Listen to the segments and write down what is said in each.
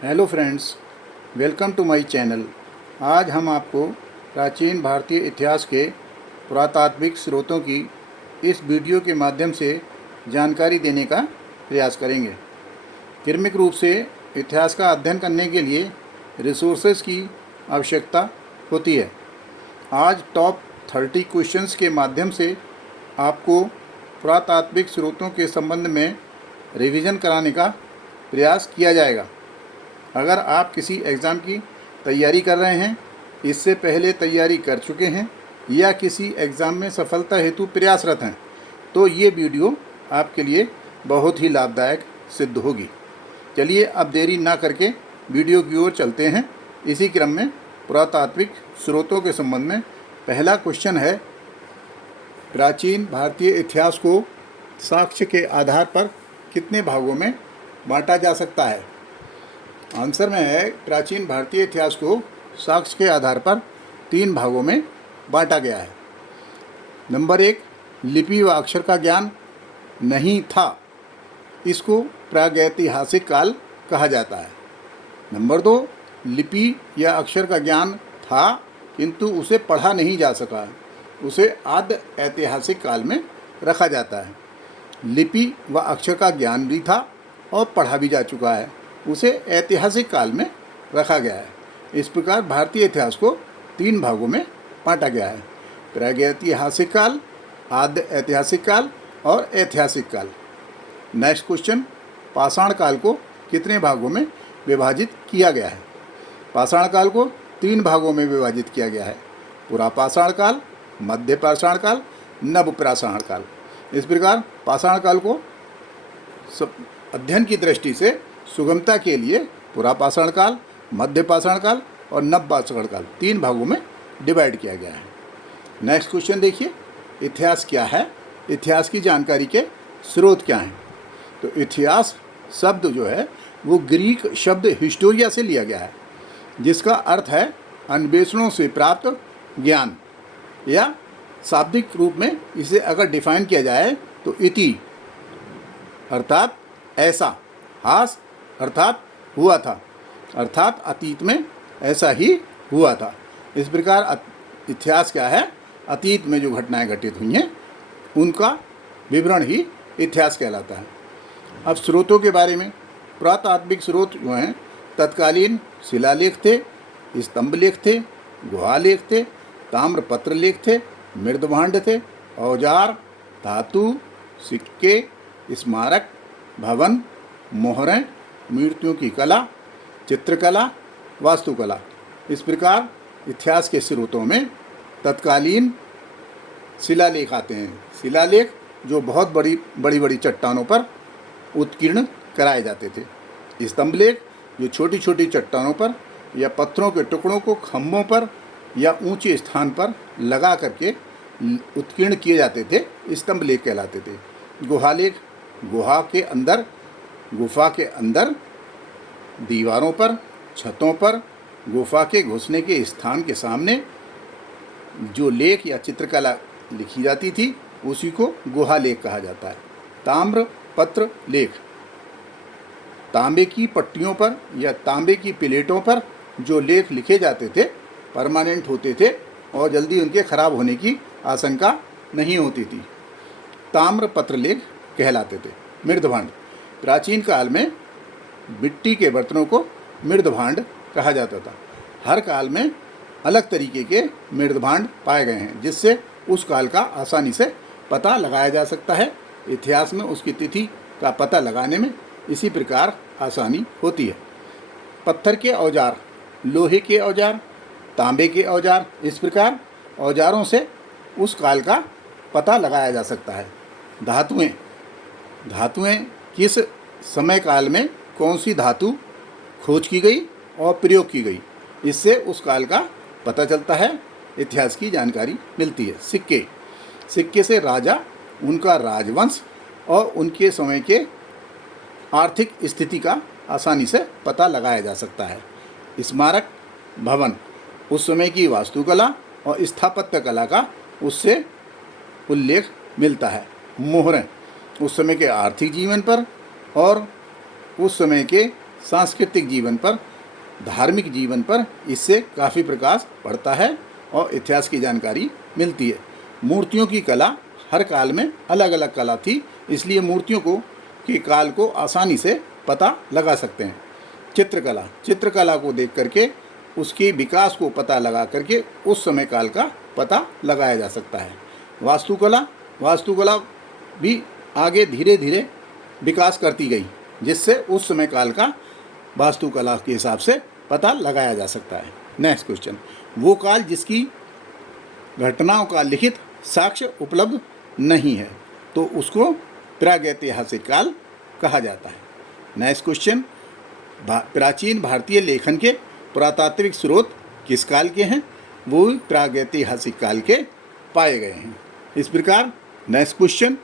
Hello friends, welcome to my channel. आज हम आपको प्राचीन भारतीय इतिहास के पुरातात्विक स्रोतों की इस वीडियो के माध्यम से जानकारी देने का प्रयास करेंगे। क्रमिक रूप से इतिहास का अध्ययन करने के लिए रिसोर्सेज की आवश्यकता होती है। आज टॉप 30 क्वेश्चंस के माध्यम से आपको पुरातात्विक स्रोतों के संबंध में रिवीजन कराने का प्रयास किया जाएगा। अगर आप किसी एग्ज़ाम की तैयारी कर रहे हैं, इससे पहले तैयारी कर चुके हैं या किसी एग्ज़ाम में सफलता हेतु प्रयासरत हैं, तो ये वीडियो आपके लिए बहुत ही लाभदायक सिद्ध होगी। चलिए अब देरी ना करके वीडियो की ओर चलते हैं। इसी क्रम में पुरातात्विक स्रोतों के संबंध में पहला क्वेश्चन है, प्राचीन भारतीय इतिहास को साक्ष्य के आधार पर कितने भागों में बांटा जा सकता है? आंसर में है, प्राचीन भारतीय इतिहास को साक्ष्य के आधार पर 3 भागों में बांटा गया है। नंबर 1, लिपि व अक्षर का ज्ञान नहीं था, इसको प्रागैतिहासिक काल कहा जाता है। नंबर 2, लिपि या अक्षर का ज्ञान था किंतु उसे पढ़ा नहीं जा सका, उसे आद्य ऐतिहासिक काल में रखा जाता है। लिपि व अक्षर का ज्ञान भी था और पढ़ा भी जा चुका है, उसे ऐतिहासिक काल में रखा गया है। इस प्रकार भारतीय इतिहास को 3 भागों में बांटा गया है: प्रागैतिहासिक काल, आद्य ऐतिहासिक काल और ऐतिहासिक काल। नेक्स्ट क्वेश्चन, पाषाण काल को कितने भागों में विभाजित किया गया है? पाषाण काल को 3 भागों में विभाजित किया गया है: पुरापाषाण काल, मध्य पाषाण काल, नवपाषाण काल। इस प्रकार पाषाण काल को अध्ययन की दृष्टि से सुगमता के लिए पुरापाषाण काल, मध्य पाषाण काल और नवपाषाण काल 3 भागों में डिवाइड किया गया है। नेक्स्ट क्वेश्चन देखिए, इतिहास क्या है? इतिहास की जानकारी के स्रोत क्या हैं? तो इतिहास शब्द जो है वो ग्रीक शब्द हिस्टोरिया से लिया गया है, जिसका अर्थ है अन्वेषणों से प्राप्त ज्ञान, या शाब्दिक रूप में इसे अगर डिफाइन किया जाए तो इति अर्थात ऐसा, हास अर्थात हुआ था, अर्थात अतीत में ऐसा ही हुआ था। इस प्रकार इतिहास क्या है? अतीत में जो घटनाएं घटित हुई हैं उनका विवरण ही इतिहास कहलाता है। अब स्रोतों के बारे में, पुरातात्विक स्रोत जो हैं तत्कालीन शिलालेख थे, स्तंभ लेख थे, गुहा लेख थे, ताम्रपत्र लेख थे, मृदभांड थे, औजार, धातु, सिक्के, स्मारक, भवन, मोहरें, मूर्तियों की कला, चित्रकला, वास्तुकला। इस प्रकार इतिहास के स्रोतों में तत्कालीन शिलालेख आते हैं। शिलालेख जो बहुत बड़ी बड़ी चट्टानों पर उत्कीर्ण कराए जाते थे। स्तंभ लेख जो छोटी छोटी चट्टानों पर या पत्थरों के टुकड़ों को खंभों पर या ऊंचे स्थान पर लगा करके उत्कीर्ण किए जाते थे, स्तंभ लेख कहलाते थे। गुहालेख गुफा के अंदर दीवारों पर, छतों पर, गुफा के घुसने के स्थान के सामने जो लेख या चित्रकला लिखी जाती थी उसी को गुहा लेख कहा जाता है। ताम्रपत्र लेख, तांबे की पट्टियों पर या तांबे की प्लेटों पर जो लेख लिखे जाते थे परमानेंट होते थे और जल्दी उनके खराब होने की आशंका नहीं होती थी, ताम्रपत्र लेख कहलाते थे। मृदभांड, प्राचीन काल में मिट्टी के बर्तनों को मृदभांड कहा जाता था। हर काल में अलग तरीके के मृदभांड पाए गए हैं, जिससे उस काल का आसानी से पता लगाया जा सकता है। इतिहास में उसकी तिथि का पता लगाने में इसी प्रकार आसानी होती है। पत्थर के औजार, लोहे के औजार, तांबे के औजार, इस प्रकार औजारों से उस काल का पता लगाया जा सकता है। धातुएं किस समय काल में कौन सी धातु खोज की गई और प्रयोग की गई, इससे उस काल का पता चलता है, इतिहास की जानकारी मिलती है। सिक्के से राजा, उनका राजवंश और उनके समय के आर्थिक स्थिति का आसानी से पता लगाया जा सकता है। स्मारक, भवन, उस समय की वास्तुकला और स्थापत्य कला का उससे उल्लेख मिलता है। मोहरें, उस समय के आर्थिक जीवन पर और उस समय के सांस्कृतिक जीवन पर, धार्मिक जीवन पर इससे काफ़ी प्रकाश पड़ता है और इतिहास की जानकारी मिलती है। मूर्तियों की कला हर काल में अलग अलग कला थी, इसलिए मूर्तियों को के काल को आसानी से पता लगा सकते हैं। चित्रकला को देख करके उसके विकास को पता लगा करके उस समय काल का पता लगाया जा सकता है। वास्तुकला भी आगे धीरे धीरे विकास करती गई, जिससे उस समय काल का वास्तुकला के हिसाब से पता लगाया जा सकता है। नेक्स्ट क्वेश्चन, वो काल जिसकी घटनाओं का लिखित साक्ष्य उपलब्ध नहीं है तो उसको प्रागैतिहासिक काल कहा जाता है। नेक्स्ट क्वेश्चन, प्राचीन भारतीय लेखन के पुरातात्विक स्रोत किस काल के हैं? वो प्रागैतिहासिक काल के पाए गए हैं। इस प्रकार नेक्स्ट क्वेश्चन,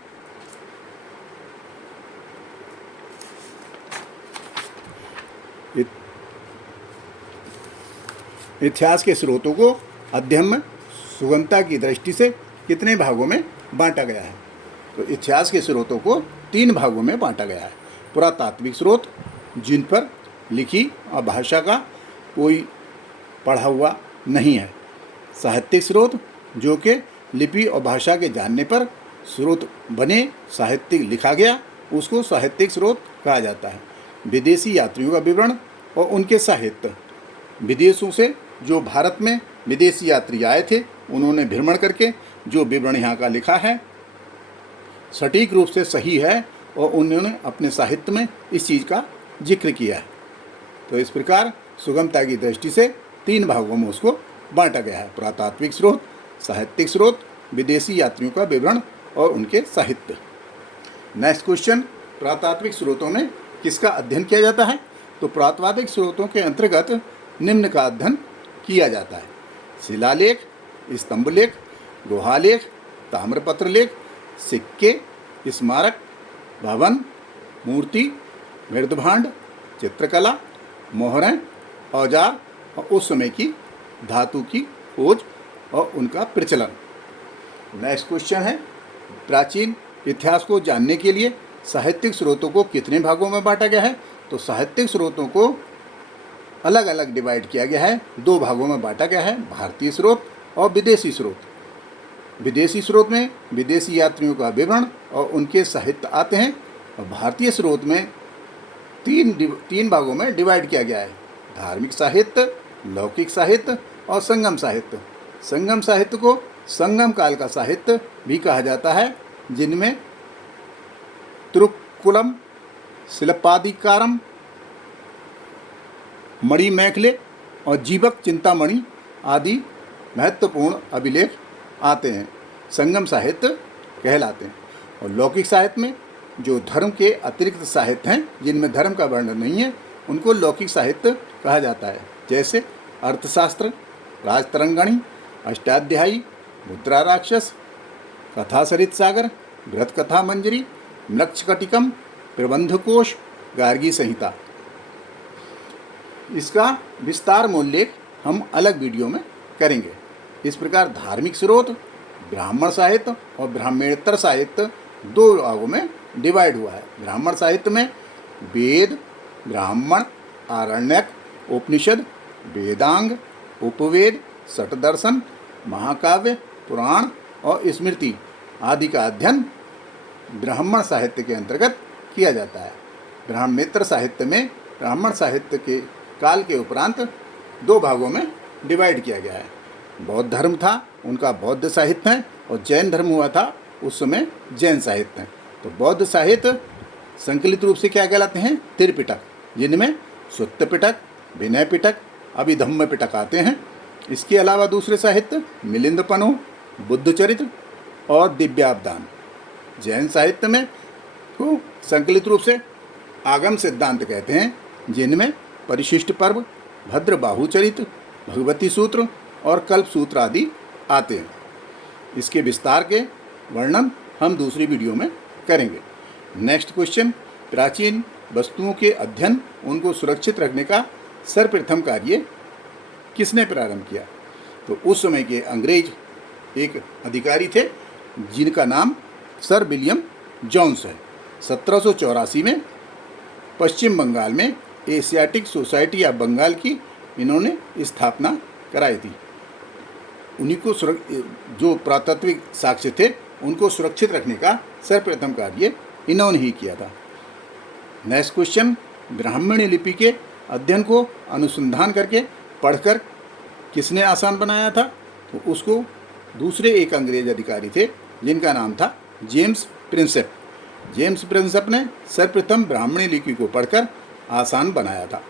इतिहास के स्रोतों को अध्ययन में सुगमता की दृष्टि से कितने भागों में बांटा गया है? तो इतिहास के स्रोतों को 3 भागों में बांटा गया है। पुरातात्विक स्रोत, जिन पर लिखी और भाषा का कोई पढ़ा हुआ नहीं है। साहित्यिक स्रोत, जो कि लिपि और भाषा के जानने पर स्रोत बने, साहित्यिक लिखा गया, उसको साहित्यिक स्रोत कहा जाता है। विदेशी यात्रियों का विवरण और उनके साहित्य, विदेशों से जो भारत में विदेशी यात्री आए थे, उन्होंने भ्रमण करके जो विवरण यहाँ का लिखा है सटीक रूप से सही है और उन्होंने अपने साहित्य में इस चीज़ का जिक्र किया है। तो इस प्रकार सुगमता की दृष्टि से 3 भागों में उसको बांटा गया है। पुरातात्विक स्रोत, साहित्यिक स्रोत, विदेशी यात्रियों का विवरण और उनके साहित्य। नेक्स्ट क्वेश्चन, पुरातात्विक स्रोतों में किसका अध्ययन किया जाता है? तो पुरातात्विक स्रोतों के अंतर्गत निम्न का अध्ययन किया जाता है: शिलालेख, स्तंभलेख, गुहालेख, ताम्रपत्र लेख, सिक्के, स्मारक, भवन, मूर्ति, मृदभांड, चित्रकला, मोहरें, औजार और उस समय की धातु की खोज और उनका प्रचलन। नेक्स्ट क्वेश्चन है, प्राचीन इतिहास को जानने के लिए साहित्यिक स्रोतों को कितने भागों में बांटा गया है? तो साहित्यिक स्रोतों को अलग अलग डिवाइड किया गया है, 2 भागों में बांटा गया है: भारतीय स्रोत और विदेशी स्रोत। विदेशी स्रोत में विदेशी यात्रियों का विवरण और उनके साहित्य आते हैं और भारतीय स्रोत में 3 भागों में डिवाइड किया गया है: धार्मिक साहित्य, लौकिक साहित्य और संगम साहित्य। संगम साहित्य को संगम काल का साहित्य भी कहा जाता है, जिनमें तिरुक्कुलम, शिल्पादिकारम, मणिमेखले और जीवक चिंतामणि आदि महत्वपूर्ण अभिलेख आते हैं, संगम साहित्य कहलाते हैं। और लौकिक साहित्य में जो धर्म के अतिरिक्त साहित्य हैं, जिनमें धर्म का वर्णन नहीं है, उनको लौकिक साहित्य कहा जाता है, जैसे अर्थशास्त्र, राजतरंगणी, अष्टाध्यायी, मुद्रा राक्षस, कथा सरित सागर, बृहत कथा मंजरी, मृक्षकटिकम, प्रबंधकोश, गार्गी संहिता। इसका विस्तार उल्लेख हम अलग वीडियो में करेंगे। इस प्रकार धार्मिक स्रोत, ब्राह्मण साहित्य और ब्राह्मणेतर साहित्य 2 भागों में डिवाइड हुआ है। ब्राह्मण साहित्य में वेद, ब्राह्मण, आरण्यक, उपनिषद, वेदांग, उपवेद, षटदर्शन, महाकाव्य, पुराण और स्मृति आदि का अध्ययन ब्राह्मण साहित्य के अंतर्गत किया जाता है। ब्राह्मणेतर साहित्य में ब्राह्मण साहित्य के काल के उपरांत 2 भागों में डिवाइड किया गया है। बौद्ध धर्म था, उनका बौद्ध साहित्य है, और जैन धर्म हुआ था, उस समय जैन साहित्य है। तो बौद्ध साहित्य संकलित रूप से क्या कहलाते हैं? त्रिपिटक, जिनमें सुत्त पिटक, विनय पिटक, अभिधम्म पिटक आते हैं। इसके अलावा दूसरे साहित्य मिलिंदपनो, बुद्ध चरित्र और दिव्यावदान। जैन साहित्य में को संकलित रूप से आगम सिद्धांत कहते हैं, जिनमें परिशिष्ट पर्व, भद्रबाहु चरित्र, भगवती सूत्र और कल्प सूत्र आदि आते हैं। इसके विस्तार के वर्णन हम दूसरी वीडियो में करेंगे। नेक्स्ट क्वेश्चन, प्राचीन वस्तुओं के अध्ययन, उनको सुरक्षित रखने का सर्वप्रथम कार्य किसने प्रारंभ किया? तो उस समय के अंग्रेज एक अधिकारी थे, जिनका नाम सर विलियम जोन्स है। 1784 में पश्चिम बंगाल में एशियाटिक सोसाइटी ऑफ बंगाल की इन्होंने स्थापना कराई थी। उन्हीं को जो पुरातात्विक साक्ष्य थे उनको सुरक्षित रखने का सर्वप्रथम कार्य इन्होंने ही किया था। नेक्स्ट क्वेश्चन, ब्राह्मणी लिपि के अध्ययन को अनुसंधान करके पढ़कर किसने आसान बनाया था? तो उसको दूसरे एक अंग्रेज अधिकारी थे जिनका नाम था जेम्स प्रिंसेप। जेम्स प्रिंसेप ने सर्वप्रथम ब्राह्मणी लिपि को पढ़कर आसान बनाया था।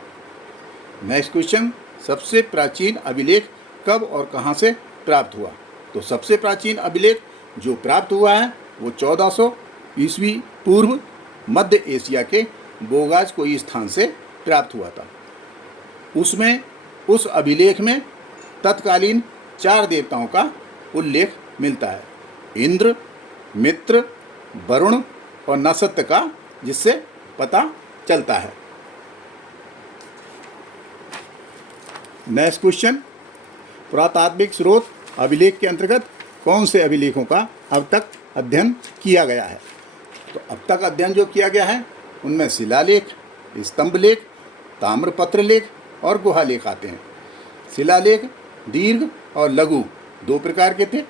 नेक्स्ट क्वेश्चन, सबसे प्राचीन अभिलेख कब और कहाँ से प्राप्त हुआ? तो सबसे प्राचीन अभिलेख जो प्राप्त हुआ है वो 1400 ईस्वी पूर्व मध्य एशिया के बोगाज कोई स्थान से प्राप्त हुआ था। उसमें उस अभिलेख में तत्कालीन 4 देवताओं का उल्लेख मिलता है, इंद्र, मित्र, वरुण और नसत्य का, जिससे पता चलता है। नेक्स्ट क्वेश्चन, पुरातात्विक स्रोत अभिलेख के अंतर्गत कौन से अभिलेखों का अब तक अध्ययन किया गया है? तो अब तक अध्ययन जो किया गया है उनमें शिलालेख, स्तंभ लेख, ताम्रपत्र लेख और गुहा लेख आते हैं। शिलालेख दीर्घ और लघु 2 प्रकार के थे।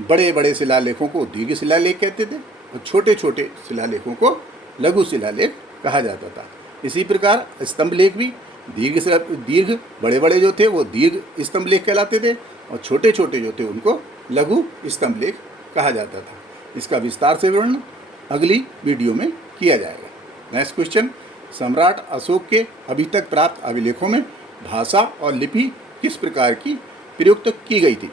बड़े बड़े शिलालेखों को दीर्घ शिलालेख कहते थे और छोटे छोटे शिलालेखों को लघु शिलालेख कहा जाता था। इसी प्रकार स्तंभ लेख भी दीर्घ बड़े बड़े जो थे वो दीर्घ स्तंभ लेख कहलाते थे और छोटे छोटे जो थे उनको लघु स्तंभ लेख कहा जाता था। इसका विस्तार से वर्णन अगली वीडियो में किया जाएगा। नेक्स्ट क्वेश्चन, सम्राट अशोक के अभी तक प्राप्त अभिलेखों में भाषा और लिपि किस प्रकार की प्रयुक्त की गई थी?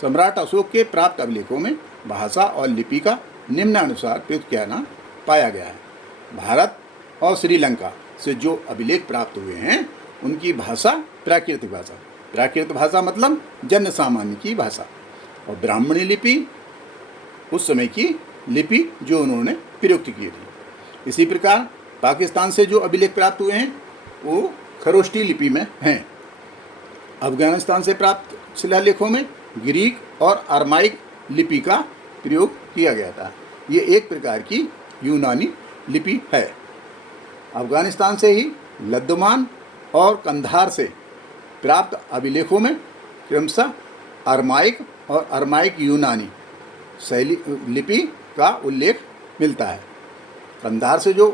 सम्राट अशोक के प्राप्त अभिलेखों में भाषा और लिपि का निम्नानुसार प्रयुक्त किया पाया गया है। भारत और श्रीलंका से जो अभिलेख प्राप्त हुए हैं उनकी भाषा प्राकृत भाषा मतलब जन सामान्य की भाषा, और ब्राह्मणी लिपि उस समय की लिपि जो उन्होंने प्रयुक्त की थी। इसी प्रकार पाकिस्तान से जो अभिलेख प्राप्त हुए हैं वो खरोष्टी लिपि में हैं। अफगानिस्तान से प्राप्त शिलालेखों में ग्रीक और अरमाइक लिपि का प्रयोग किया गया था। ये एक प्रकार की यूनानी लिपि है। अफगानिस्तान से ही लद्दमान और कंधार से प्राप्त अभिलेखों में क्रमशः अरमाइक और अरमाइक यूनानी शैली लिपि का उल्लेख मिलता है। कंधार से जो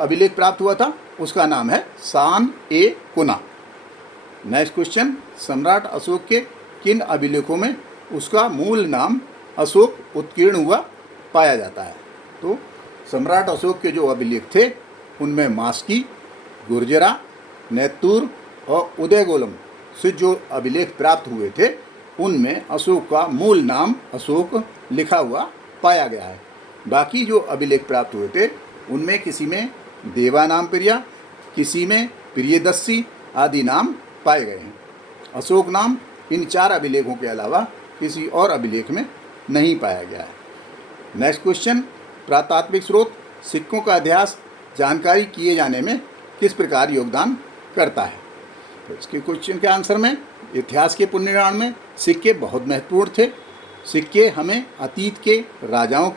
अभिलेख प्राप्त हुआ था उसका नाम है शान ए कुना। नेक्स्ट क्वेश्चन, सम्राट अशोक के किन अभिलेखों में उसका मूल नाम अशोक उत्कीर्ण हुआ पाया जाता है? तो सम्राट अशोक के जो अभिलेख थे उनमें मास्की, गुर्जरा, नेत्तूर और उदयगोलम से जो अभिलेख प्राप्त हुए थे उनमें अशोक का मूल नाम अशोक लिखा हुआ पाया गया है। बाकी जो अभिलेख प्राप्त हुए थे उनमें किसी में देवा नाम प्रिया, किसी में प्रियदर्शी आदि नाम पाए गए हैं। अशोक नाम इन 4 अभिलेखों के अलावा किसी और अभिलेख में नहीं पाया गया है। नेक्स्ट क्वेश्चन, पुरातात्विक स्रोत सिक्कों का इतिहास जानकारी किए जाने में किस प्रकार योगदान करता है? तो इसके क्वेश्चन के आंसर में इतिहास के पुनर्निर्माण में सिक्के बहुत महत्वपूर्ण थे। सिक्के हमें अतीत के राजाओं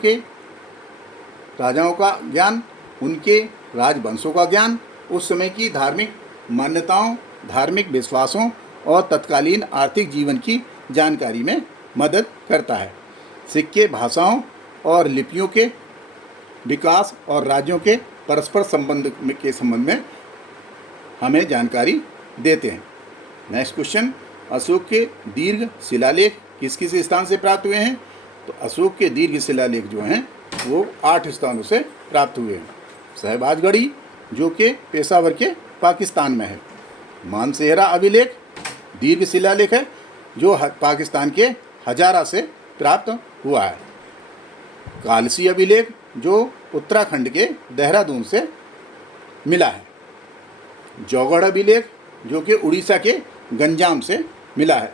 का ज्ञान, उनके राजवंशों का ज्ञान, उस समय की धार्मिक मान्यताओं, धार्मिक विश्वासों और तत्कालीन आर्थिक जीवन की जानकारी में मदद करता है। सिक्के भाषाओं और लिपियों के विकास और राज्यों के परस्पर संबंध के संबंध में हमें जानकारी देते हैं। नेक्स्ट क्वेश्चन, अशोक के दीर्घ शिलालेख किस किस स्थान से प्राप्त हुए हैं? तो अशोक के दीर्घ शिलालेख जो हैं वो 8 स्थानों से प्राप्त हुए हैं। शहबाजगढ़ी जो कि पेशावर के पाकिस्तान में है। मानसेहरा अभिलेख दीर्घ शिलालेख है जो पाकिस्तान के हजारा से प्राप्त हुआ है। कालसी अभिलेख जो उत्तराखंड के देहरादून से मिला है। जौगढ़ अभिलेख जो कि उड़ीसा के गंजाम से मिला है।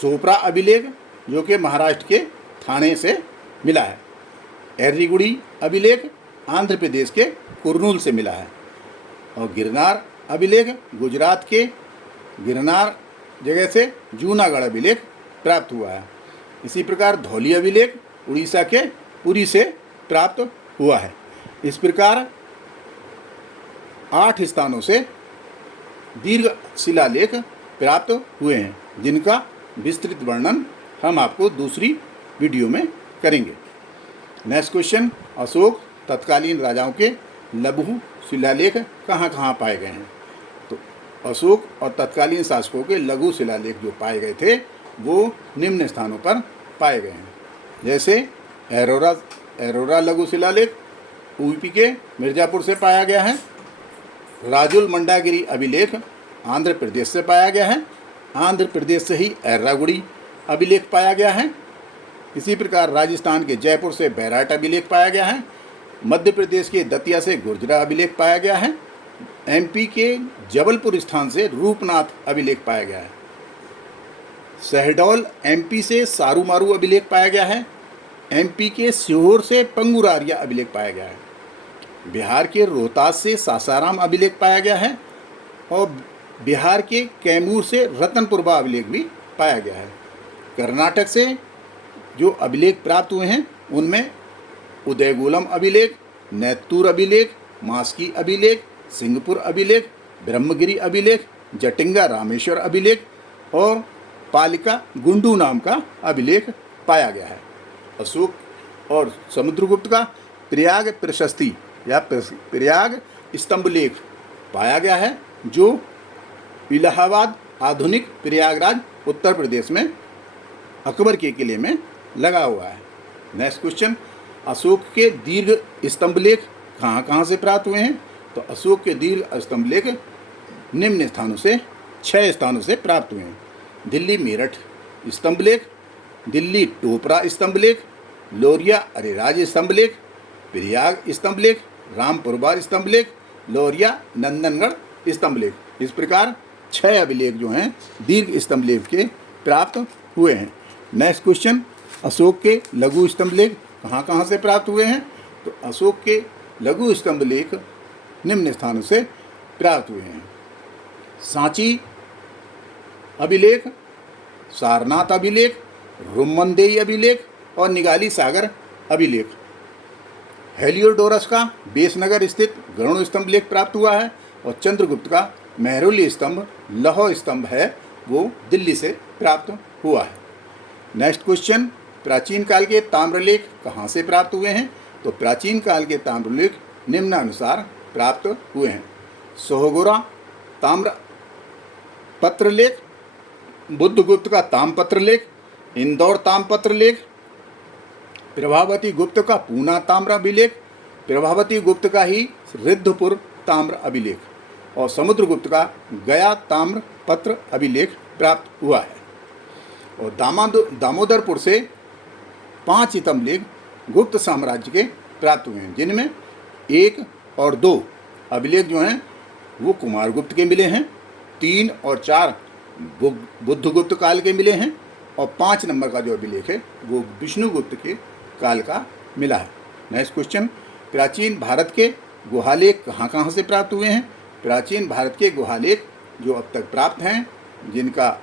सोपरा अभिलेख जो कि महाराष्ट्र के थाने से मिला है। एर्रीगुड़ी अभिलेख आंध्र प्रदेश के कुर्नूल से मिला है। और गिरनार अभिलेख गुजरात के गिरनार जगह से जूनागढ़ अभिलेख प्राप्त हुआ है। इसी प्रकार धौली अभिलेख उड़ीसा के पुरी से प्राप्त हुआ है। इस प्रकार 8 स्थानों से दीर्घ शिलालेख प्राप्त हुए हैं, जिनका विस्तृत वर्णन हम आपको दूसरी वीडियो में करेंगे। नेक्स्ट क्वेश्चन, अशोक तत्कालीन राजाओं के लघु शिलालेख कहाँ कहाँ पाए गए हैं? तो अशोक और तत्कालीन शासकों के लघु शिलालेख जो पाए गए थे वो निम्न स्थानों पर पाए गए हैं, जैसे एरोरा लघु शिलालेख यूपी के मिर्ज़ापुर से पाया गया है। राजुल मंडागिरी अभिलेख आंध्र प्रदेश से पाया गया है। आंध्र प्रदेश से ही एर्रागुड़ी अभिलेख पाया गया है। इसी प्रकार राजस्थान के जयपुर से बैराट अभिलेख पाया गया है। मध्य प्रदेश के दतिया से गुर्जरा अभिलेख पाया गया है। एमपी के जबलपुर स्थान से रूपनाथ अभिलेख पाया गया है। शहडोल एमपी से सारूमारू अभिलेख पाया गया है। एमपी के सीहोर से पंगुरारिया अभिलेख पाया गया है। बिहार के रोहतास से सासाराम अभिलेख पाया गया है और बिहार के कैमूर से रतनपुरबा अभिलेख भी पाया गया है। कर्नाटक से जो अभिलेख प्राप्त हुए हैं उनमें उदयगुलम अभिलेख, नेत्तूर अभिलेख, मास्की अभिलेख, सिंहपुर अभिलेख, ब्रह्मगिरी अभिलेख, जटिंगा रामेश्वर अभिलेख और पालिका गुंडू नाम का अभिलेख पाया गया है। अशोक और समुद्रगुप्त का प्रयाग प्रशस्ति या प्रयाग स्तंभलेख पाया गया है, जो इलाहाबाद आधुनिक प्रयागराज उत्तर प्रदेश में अकबर के किले में लगा हुआ है। नेक्स्ट क्वेश्चन, अशोक के दीर्घ स्तंभलेख कहाँ कहाँ से प्राप्त हुए हैं? तो अशोक के दीर्घ स्तंभलेख निम्न स्थानों से 6 स्थानों से प्राप्त हुए हैं। दिल्ली मेरठ स्तंभलेख, दिल्ली टोपरा स्तंभलेख, लोरिया अरेराज स्तंभलेख, प्रयाग स्तंभलेख, रामपुरबा स्तंभलेख, लोरिया नंदनगढ़ स्तंभलेख। इस प्रकार 6 अभिलेख जो हैं दीर्घ स्तंभलेख के प्राप्त हुए हैं। नेक्स्ट क्वेश्चन, अशोक के लघु स्तंभलेख कहाँ कहाँ से प्राप्त हुए हैं? तो अशोक के लघु स्तंभलेख निम्न स्थानों से प्राप्त हुए हैं। सांची अभिलेख, सारनाथ अभिलेख, रुम्मनदेई अभिलेख और निगाली सागर अभिलेख। हेलियोडोरस का बेसनगर स्थित गरुड़ स्तंभ लेख प्राप्त हुआ है और चंद्रगुप्त का मेहरौली स्तंभ लौह स्तंभ है वो दिल्ली से प्राप्त हुआ है। नेक्स्ट क्वेश्चन, प्राचीन काल के ताम्रलेख कहाँ से प्राप्त हुए हैं? तो प्राचीन काल के ताम्रलेख निम्नानुसार प्राप्त हुए हैं। सोहगोरा ताम्र पत्र लेख, बुद्धगुप्त का ताम्रपत्र लेख, इंदौर ताम्रपत्र लेख, प्रभावती गुप्त का पूना ताम्र अभिलेख, प्रभावती गुप्त का ही रिद्धपुर ताम्र अभिलेख और समुद्रगुप्त का गया ताम्र पत्र अभिलेख प्राप्त हुआ है। और दामोदरपुर से 5 स्तंभलेख गुप्त साम्राज्य के प्राप्त हुए हैं, जिनमें 1 और 2 अभिलेख जो हैं वो कुमारगुप्त के मिले हैं, 3 और 4 बुद्धगुप्त काल के मिले हैं और 5 नंबर का जो अभिलेख है वो विष्णुगुप्त के काल का मिला है। नेक्स्ट क्वेश्चन, प्राचीन भारत के गुहालेख कहाँ कहाँ से प्राप्त हुए हैं? प्राचीन भारत के गुहालेख जो अब तक प्राप्त हैं, जिनका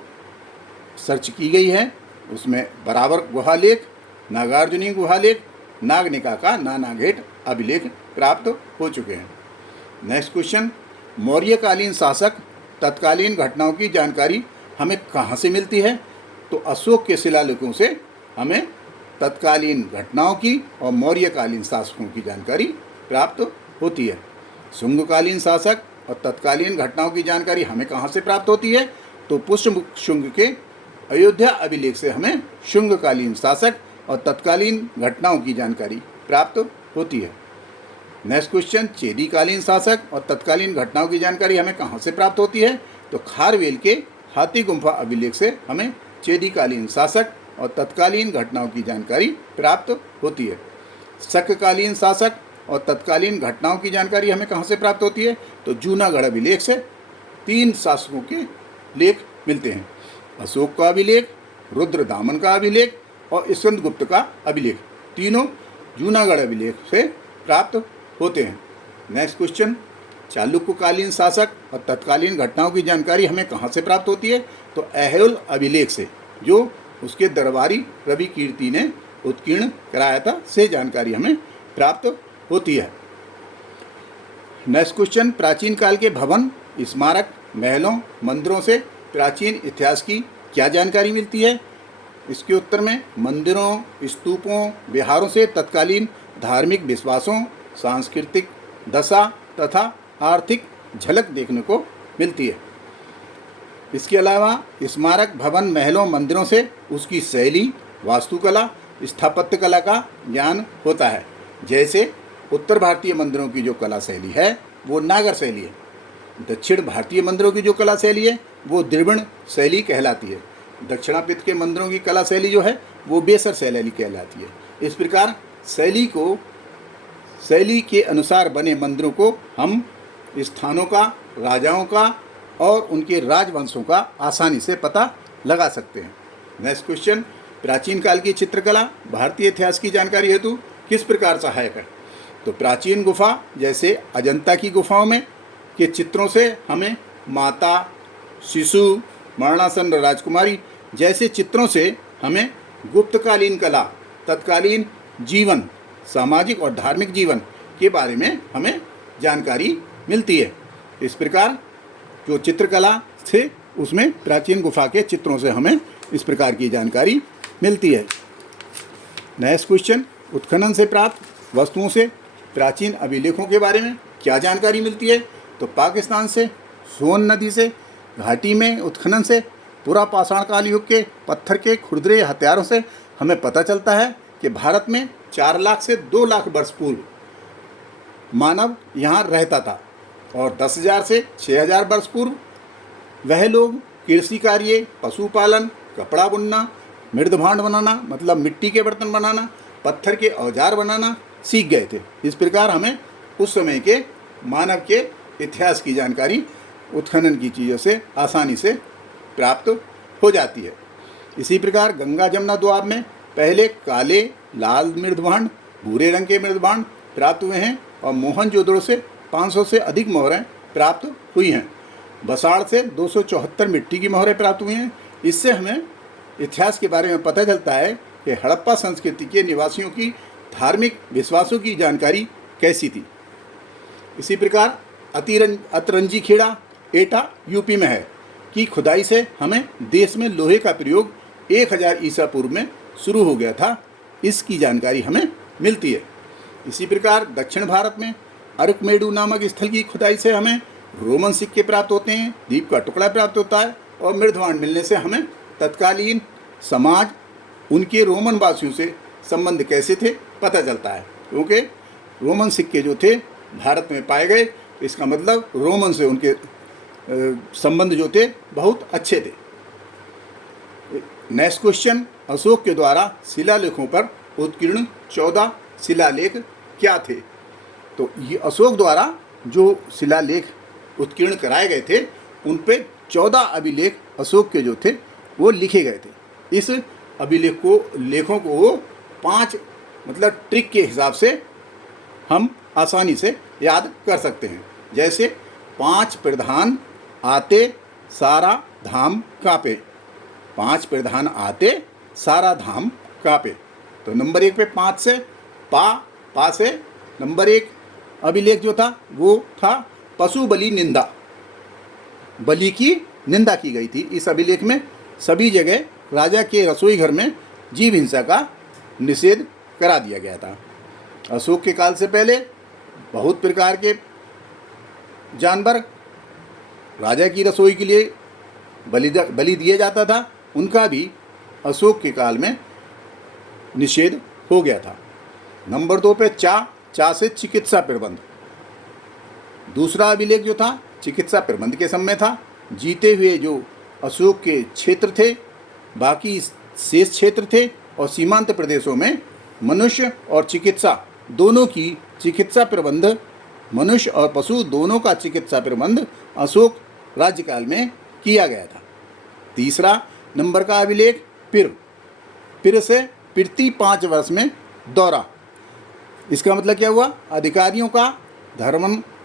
सर्च की गई है, उसमें बराबर गुहालेख, नागार्जुनी गुहालेख, नागनिका का नानाघेट अभिलेख प्राप्त हो चुके हैं। नेक्स्ट क्वेश्चन, मौर्यकालीन शासक तत्कालीन घटनाओं की जानकारी हमें कहाँ से मिलती है? तो अशोक के शिलालेखों से हमें तत्कालीन घटनाओं की और मौर्यकालीन शासकों की जानकारी प्राप्त होती है। शुंगकालीन शासक और तत्कालीन घटनाओं की जानकारी हमें कहाँ से प्राप्त होती है? तो पुष्य शुंग के अयोध्या अभिलेख से हमें शुंगकालीन शासक और तत्कालीन घटनाओं की जानकारी प्राप्त होती है। नेक्स्ट क्वेश्चन, चेदीकालीन शासक और तत्कालीन घटनाओं की जानकारी हमें कहाँ से प्राप्त होती है? तो खारवेल के हाथी गुम्फा अभिलेख से हमें चेदीकालीन शासक और तत्कालीन घटनाओं की जानकारी प्राप्त होती है। शककालीन शासक और तत्कालीन घटनाओं की जानकारी हमें कहाँ से प्राप्त होती है? तो जूनागढ़ अभिलेख से 3 शासकों के लेख मिलते हैं, अशोक का अभिलेख, रुद्रदामन का अभिलेख और स्कंदगुप्त का अभिलेख। तीनों जूनागढ़ अभिलेख से प्राप्त होते हैं। नेक्स्ट क्वेश्चन, चालुक्यकालीन शासक और तत्कालीन घटनाओं की जानकारी हमें कहाँ से प्राप्त होती है? तो ऐहोल अभिलेख से, जो उसके दरबारी रवि कीर्ति ने उत्कीर्ण कराया था, से जानकारी हमें प्राप्त होती है। नेक्स्ट क्वेश्चन, प्राचीन काल के भवन, स्मारक, महलों, मंदिरों से प्राचीन इतिहास की क्या जानकारी मिलती है? इसके उत्तर में मंदिरों, स्तूपों, विहारों से तत्कालीन धार्मिक विश्वासों, सांस्कृतिक दशा तथा आर्थिक झलक देखने को मिलती है। इसके अलावा स्मारक, भवन, महलों, मंदिरों से उसकी शैली, वास्तुकला, स्थापत्य कला का ज्ञान होता है। जैसे उत्तर भारतीय मंदिरों की जो कला शैली है वो नागर शैली है, दक्षिण भारतीय मंदिरों की जो कला शैली है वो द्रविड़ शैली कहलाती है, दक्षिणापित के मंदिरों की कला शैली जो है वो बेसर शैली कहलाती है। इस प्रकार शैली के अनुसार बने मंदिरों को हम स्थानों का, राजाओं का और उनके राजवंशों का आसानी से पता लगा सकते हैं। नेक्स्ट क्वेश्चन, प्राचीन काल की चित्रकला भारतीय इतिहास की जानकारी हेतु किस प्रकार सहायक है? तो प्राचीन गुफा जैसे अजंता की गुफाओं में के चित्रों से हमें माता, शिशु, मरणासन्न राजकुमारी जैसे चित्रों से हमें गुप्तकालीन कला, तत्कालीन जीवन, सामाजिक और धार्मिक जीवन के बारे में हमें जानकारी मिलती है। इस प्रकार जो चित्रकला थे उसमें प्राचीन गुफा के चित्रों से हमें इस प्रकार की जानकारी मिलती है। नेक्स्ट क्वेश्चन, उत्खनन से प्राप्त वस्तुओं से प्राचीन अभिलेखों के बारे में क्या जानकारी मिलती है? तो पाकिस्तान से, सोन नदी से, घाटी में उत्खनन से, पूरा पाषाण काल युग के पत्थर के खुरदरे हथियारों से हमें पता चलता है कि भारत में 4 लाख से 2 लाख वर्ष पूर्व मानव यहाँ रहता था और 10,000 से 6,000 वर्ष पूर्व वह लोग कृषि कार्य, पशुपालन, कपड़ा बुनना, मृदभांड बनाना मतलब मिट्टी के बर्तन बनाना, पत्थर के औजार बनाना सीख गए थे। इस प्रकार हमें उस समय के मानव के इतिहास की जानकारी उत्खनन की चीज़ों से आसानी से प्राप्त हो जाती है। इसी प्रकार गंगा जमुना दोआब में पहले काले, लाल मृदभांड, भूरे रंग के मृदभांड प्राप्त हुए हैं और मोहनजोदड़ो से 500 से अधिक मोहरें प्राप्त हुई हैं। बसाड़ से 274 मिट्टी की मोहरें प्राप्त हुई हैं। इससे हमें इतिहास के बारे में पता चलता है कि हड़प्पा संस्कृति के निवासियों की धार्मिक विश्वासों की जानकारी कैसी थी। इसी प्रकार अतरंजी खेड़ा एटा यूपी में है कि खुदाई से हमें देश में लोहे का प्रयोग 1000 ईसा पूर्व में शुरू हो गया था, इसकी जानकारी हमें मिलती है। इसी प्रकार दक्षिण भारत में अरकमेडू नामक स्थल की खुदाई से हमें रोमन सिक्के प्राप्त होते हैं, दीप का टुकड़ा प्राप्त होता है और मृदभांड मिलने से हमें तत्कालीन समाज, उनके रोमन वासियों से संबंध कैसे थे पता चलता है, क्योंकि रोमन सिक्के जो थे भारत में पाए गए, इसका मतलब रोमन से उनके संबंध जो थे बहुत अच्छे थे। नेक्स्ट क्वेश्चन, अशोक के द्वारा शिलालेखों पर उत्कीर्ण 14 शिलालेख क्या थे? तो ये अशोक द्वारा जो शिलालेख उत्कीर्ण कराए गए थे उन पे 14 अभिलेख अशोक के जो थे वो लिखे गए थे। इस लेखों को 5 मतलब ट्रिक के हिसाब से हम आसानी से याद कर सकते हैं। जैसे 5 प्रधान आते सारा धाम कांपे, 5 प्रधान आते सारा धाम कांपे। तो नंबर 1 पे 5 से पा से नंबर 1 अभिलेख जो था वो था पशु बलि निंदा, बलि की निंदा की गई थी। इस अभिलेख में सभी जगह राजा के रसोई घर में जीव हिंसा का निषेध करा दिया गया था। अशोक के काल से पहले बहुत प्रकार के जानवर राजा की रसोई के लिए बलि दिया जाता था, उनका भी अशोक के काल में निषेध हो गया था। नंबर 2 पे चा से चिकित्सा प्रबंध। दूसरा अभिलेख जो था चिकित्सा प्रबंध के समय था। जीते हुए जो अशोक के क्षेत्र थे, बाकी शेष क्षेत्र थे और सीमांत प्रदेशों में मनुष्य और चिकित्सा दोनों की चिकित्सा प्रबंध, मनुष्य और पशु दोनों का चिकित्सा प्रबंध अशोक राज्यकाल में किया गया था। तीसरा नंबर का अभिलेख पिर से प्रति 5 वर्ष में दौरा। इसका मतलब क्या हुआ? अधिकारियों का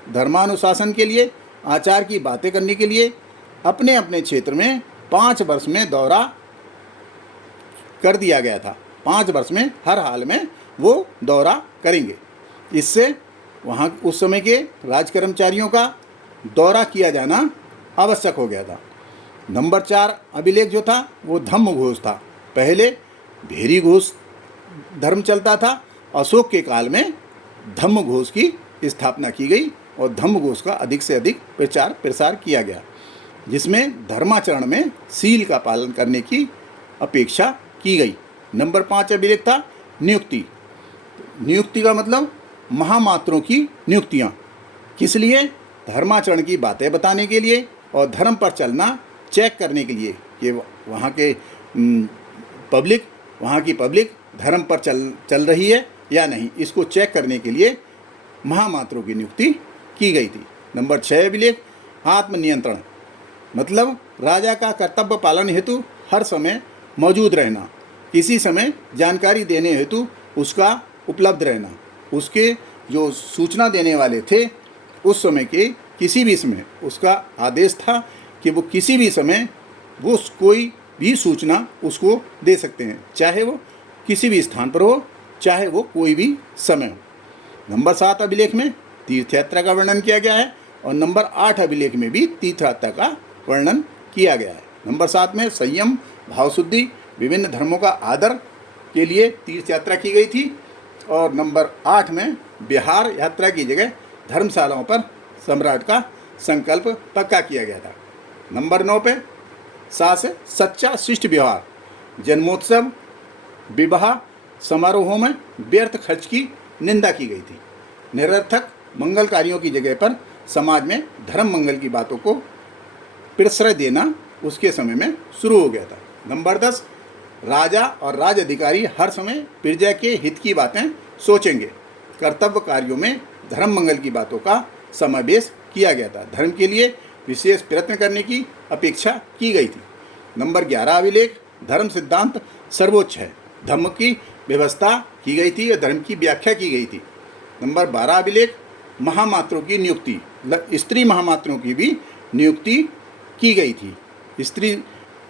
धर्मानुशासन के लिए, आचार की बातें करने के लिए अपने अपने क्षेत्र में 5 वर्ष में दौरा कर दिया गया था। 5 वर्ष में हर हाल में वो दौरा करेंगे। इससे वहाँ उस समय के राज कर्मचारियों का दौरा किया जाना आवश्यक हो गया था। नंबर 4 अभिलेख जो था वो धम्म घोष था। पहले भेरी घोष धर्म चलता था, अशोक के काल में धम्म घोष की स्थापना की गई और धम्म घोष का अधिक से अधिक प्रचार प्रसार किया गया, जिसमें धर्माचरण में सील का पालन करने की अपेक्षा की गई। नंबर 5 अभिलेख था नियुक्ति। नियुक्ति का मतलब महामात्रों की नियुक्तियाँ, किस लिए? धर्माचरण की बातें बताने के लिए और धर्म पर चलना चेक करने के लिए कि वहाँ के पब्लिक धर्म पर चल रही है या नहीं, इसको चेक करने के लिए महामात्रों की नियुक्ति की गई थी। नंबर 6 अभिलेख आत्मनियंत्रण, मतलब राजा का कर्तव्य पालन हेतु हर समय मौजूद रहना, किसी समय जानकारी देने हेतु उसका उपलब्ध रहना। उसके जो सूचना देने वाले थे उस समय के किसी भी समय उसका आदेश था कि वो किसी भी समय वो कोई भी सूचना उसको दे सकते हैं, चाहे वो किसी भी स्थान पर हो, चाहे वो कोई भी समय हो। नंबर 7 अभिलेख में तीर्थ यात्रा का वर्णन किया गया है और नंबर 8 अभिलेख में भी तीर्थ यात्रा का वर्णन किया गया है। नंबर 7 में संयम, भावशुद्धि, विभिन्न धर्मों का आदर के लिए तीर्थ यात्रा की गई थी और नंबर 8 में बिहार यात्रा की जगह धर्मशालाओं पर सम्राट का संकल्प पक्का किया गया था। नंबर 9 पे से सच्चा शिष्ट व्यवहार, जन्मोत्सव, विवाह समारोहों में व्यर्थ खर्च की निंदा की गई थी। निरर्थक मंगल कार्यों की जगह पर समाज में धर्म मंगल की बातों को प्रश्रय देना उसके समय में शुरू हो गया था। नंबर 10 राजा और राज अधिकारी हर समय प्रजा के हित की बातें सोचेंगे। कर्तव्य कार्यों में धर्म मंगल की बातों का समावेश किया गया था। धर्म के लिए विशेष प्रयत्न करने की अपेक्षा की गई थी। नंबर 11 अभिलेख धर्म सिद्धांत सर्वोच्च है, धर्म की व्यवस्था की गई थी और धर्म की व्याख्या की गई थी। नंबर 12 अभिलेख महामात्रों की नियुक्ति, स्त्री महामात्रों की भी नियुक्ति की गई थी। स्त्री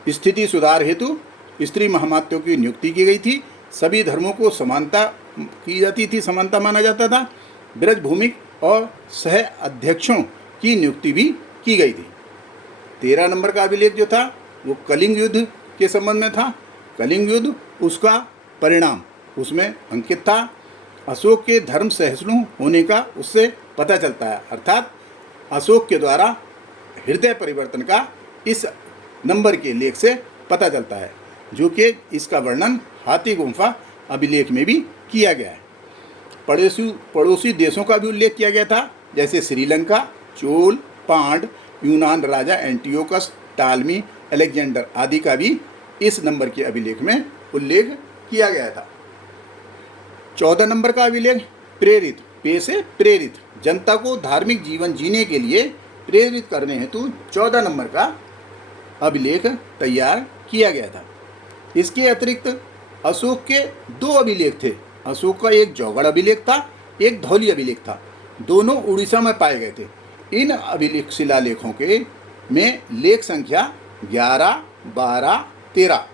स्थिति सुधार हेतु स्त्री महामात्रों की नियुक्ति की गई थी। सभी धर्मों को समानता की जाती थी, समानता माना जाता था। ब्रज भूमिक और सह अध्यक्षों की नियुक्ति भी की गई थी। 13 नंबर का अभिलेख जो था वो कलिंग युद्ध के संबंध में था। कलिंग युद्ध उसका परिणाम उसमें अंकित था। अशोक के धर्म सहिष्णु होने का उससे पता चलता है, अर्थात अशोक के द्वारा हृदय परिवर्तन का इस नंबर के लेख से पता चलता है, जो कि इसका वर्णन हाथी गुम्फा अभिलेख में भी किया गया है। पड़ोसी देशों का भी उल्लेख किया गया था, जैसे श्रीलंका, चोल, पांड, यूनान राजा एंटियोकस, टालमी, अलेक्जेंडर आदि का भी इस नंबर के अभिलेख में उल्लेख किया गया था। 14 नंबर का अभिलेख प्रेरित, पे से प्रेरित, जनता को धार्मिक जीवन जीने के लिए प्रेरित करने हेतु 14 नंबर का अभिलेख तैयार किया गया था। इसके अतिरिक्त अशोक के 2 अभिलेख थे। अशोक का एक जौगढ़ अभिलेख था, एक धौली अभिलेख था। दोनों उड़ीसा में पाए गए थे। इन अभिलेख शिलालेखों के में लेख संख्या 11, 12, 13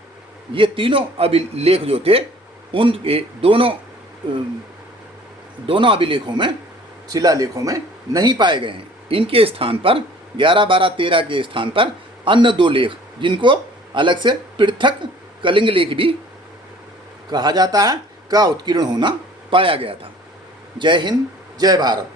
ये तीनों अभिलेख जो थे उनके दोनों अभिलेखों में शिलालेखों में नहीं पाए गए हैं। इनके स्थान पर 11, 12, 13 के स्थान पर अन्य 2 लेख, जिनको अलग से पृथक कलिंग लेख भी कहा जाता है, का उत्कीर्ण होना पाया गया था। जय हिंद, जय भारत।